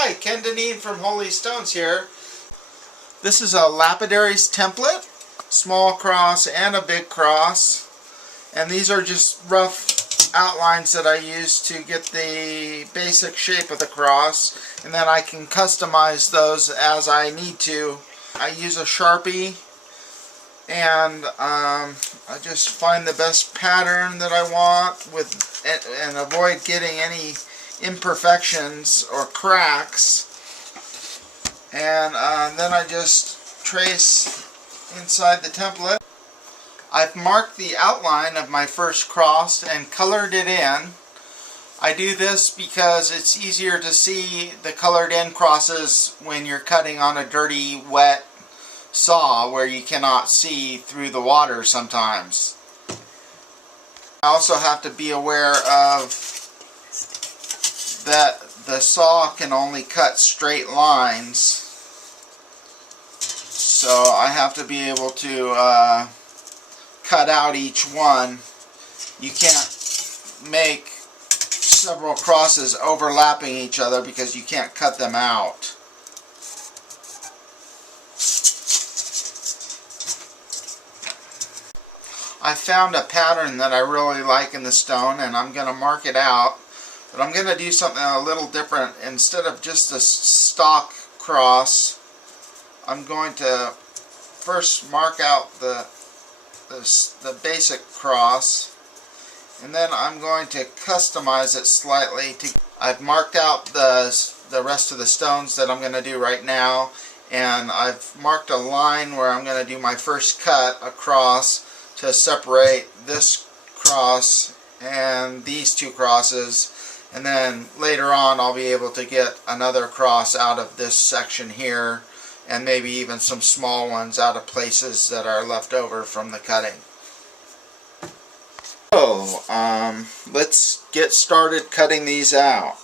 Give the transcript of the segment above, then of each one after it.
Hi, Ken Deneen from Holey Stones here. This is a Lapidary's template, small cross and a big cross. And these are just rough outlines that I use to get the basic shape of the cross. And then I can customize those as I need to. I use a Sharpie and I just find the best pattern that I want and avoid getting any imperfections or cracks, and then I just trace inside the template. I've marked the outline of my first cross and colored it in. I do this because it's easier to see the colored in crosses when you're cutting on a dirty, wet saw where you cannot see through the water sometimes. I also have to be aware of that the saw can only cut straight lines, so I have to be able to cut out each one. You can't make several crosses overlapping each other because you can't cut them out. I found a pattern that I really like in the stone and I'm going to mark it out. But I'm going to do something a little different. Instead of just a stock cross, I'm going to first mark out the basic cross, and then I'm going to customize it slightly. I've marked out the rest of the stones that I'm going to do right now, and I've marked a line where I'm going to do my first cut across to separate this cross and these two crosses. And then later on I'll be able to get another cross out of this section here, and maybe even some small ones out of places that are left over from the cutting. So let's get started cutting these out.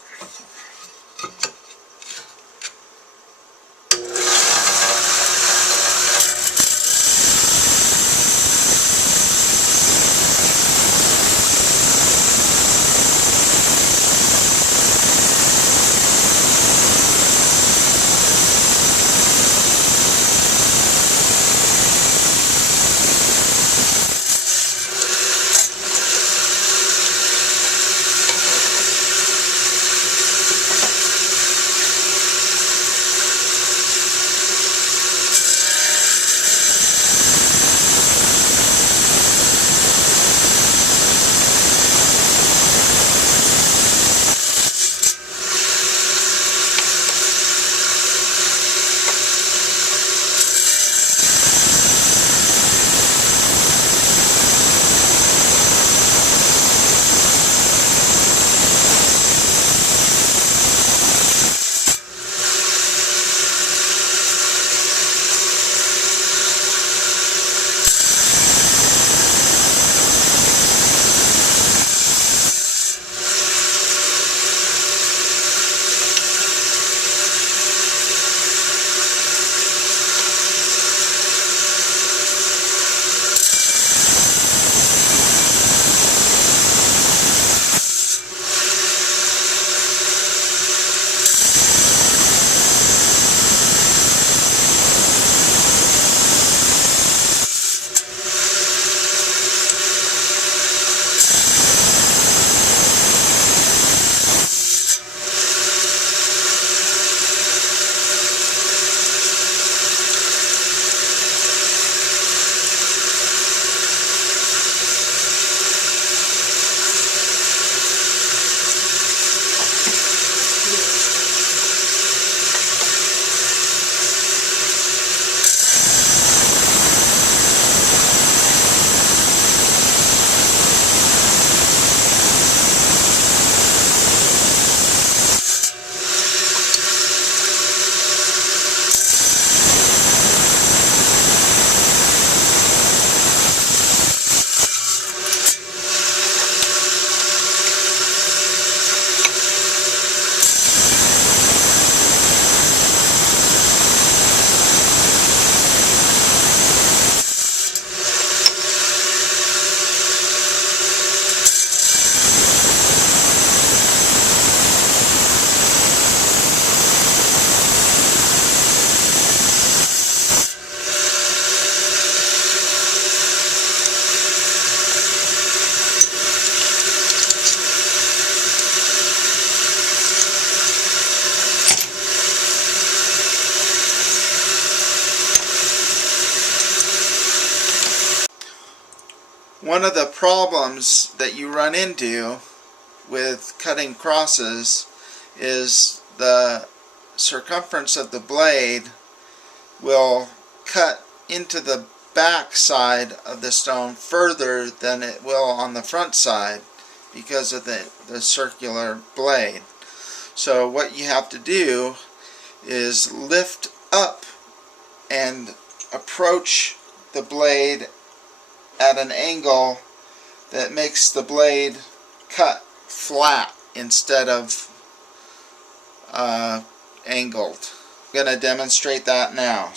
One of the problems that you run into with cutting crosses is the circumference of the blade will cut into the back side of the stone further than it will on the front side because of the circular blade. So what you have to do is lift up and approach the blade at an angle that makes the blade cut flat instead of angled. I'm going to demonstrate that now.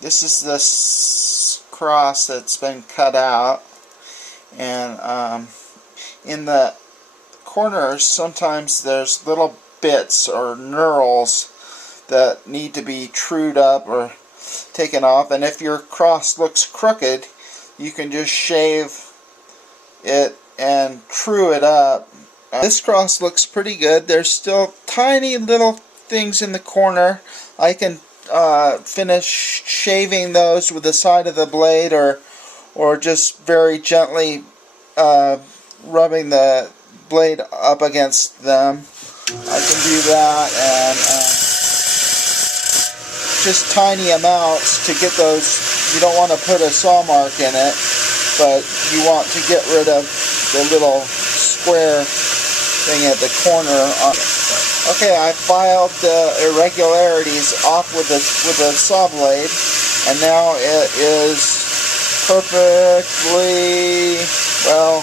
This is this cross that's been cut out, and in the corners sometimes there's little bits or knurls that need to be trued up or taken off, and if your cross looks crooked you can just shave it and true it up. This cross looks pretty good. There's still tiny little things in the corner. I can finish shaving those with the side of the blade, or just very gently rubbing the blade up against them. I can do that, and just tiny amounts to get those. You don't want to put a saw mark in it, but you want to get rid of the little square thing at the corner. Okay, I filed the irregularities off with the saw blade, and now it is perfectly, well,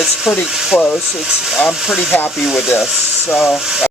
it's pretty close. I'm pretty happy with this. So